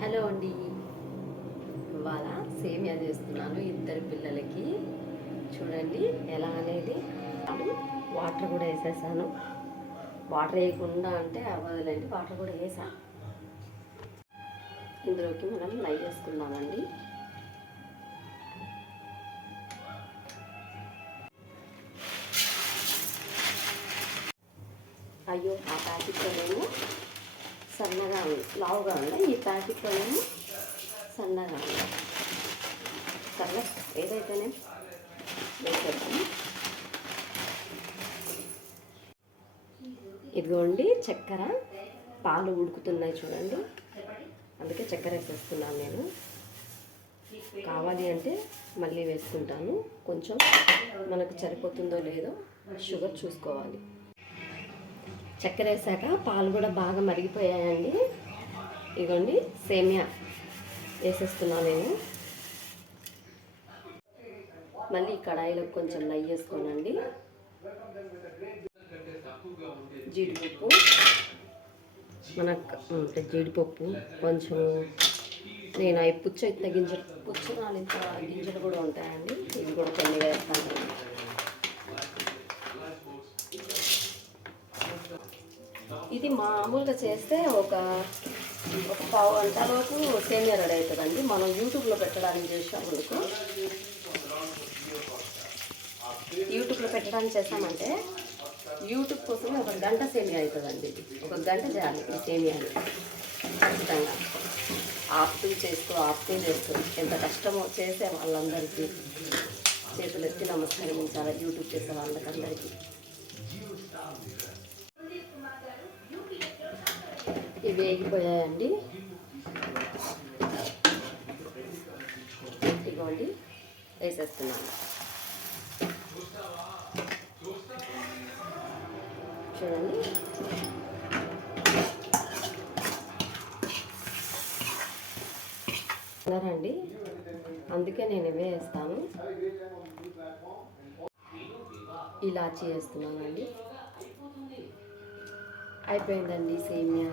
Hello అండి. ఇవాళ సేమియా చేస్తున్నాను ఇద్దరు పిల్లలకి. చూడండి ఎలా అనేది. వాటర్ కూడా వేసేసాను. వాటర్ వేయకుండా అంటే అవ్వదులేండి, వాటర్ కూడా వేసాను. ఇందులోకి మనం నెయ్యి వేసుకుందామండి. అయ్యో, ఆ ప్యాకెట్లోనేమో సన్నగా లావుగా ఉన్నాయి, ఈ ప్యాకెట్లోనేమో సన్నగా ఉన్నాయి. సరే, ఏదైతేనే వేసేద్దాం. ఇదిగోండి చక్కెర, పాలు ఉడుకుతున్నాయి చూడండి, అందుకే చక్కెర వేసేస్తున్నాను నేను. కావాలి అంటే మళ్ళీ వేసుకుంటాను. కొంచెం మనకు సరిపోతుందో లేదో షుగర్ చూసుకోవాలి. చక్కెర వేసాక పాలు కూడా బాగా మరిగిపోయాయండి. ఇదిగోండి సేమియా వేసేస్తున్నాను నేను. మళ్ళీ కడాయిలో కొంచెం నెయ్యి వేసుకోనండి. జీడిపప్పు, మనకు జీడిపప్పు కొంచెం, నేను అవి పుచ్చ గింజలు, పుచ్చనాలింత గింజలు కూడా ఉంటాయండి, ఇవి కూడా కొన్ని వేస్తాను. ఇది మామూలుగా చేస్తే ఒక పావు గంటలోపు సేమియా రెడీ అవుతుందండి. మనం యూట్యూబ్లో పెట్టడానికి చేసామనుకో, యూట్యూబ్లో పెట్టడానికి చేస్తామంటే యూట్యూబ్ కోసమే ఒక గంట సేమియా అవుతుందండి. ఒక గంట చేయాలి ఈ సేమియాని ఖచ్చితంగా. ఆపుతూ చేస్తూ ఎంత కష్టమో చేసే వాళ్ళందరికీ చేతులు ఎత్తి నమస్కరించాలి, యూట్యూబ్ చేసే వాళ్ళకందరికీ. ఇవి వేగిపోయాయండి. ఇదిగోండి వేసేస్తున్నాను. చూడండి, అండి, అందుకే నేను ఇవే వేస్తాను. ఇలాచీ వేస్తున్నానండి. అయిపోయిందండి సేమియా.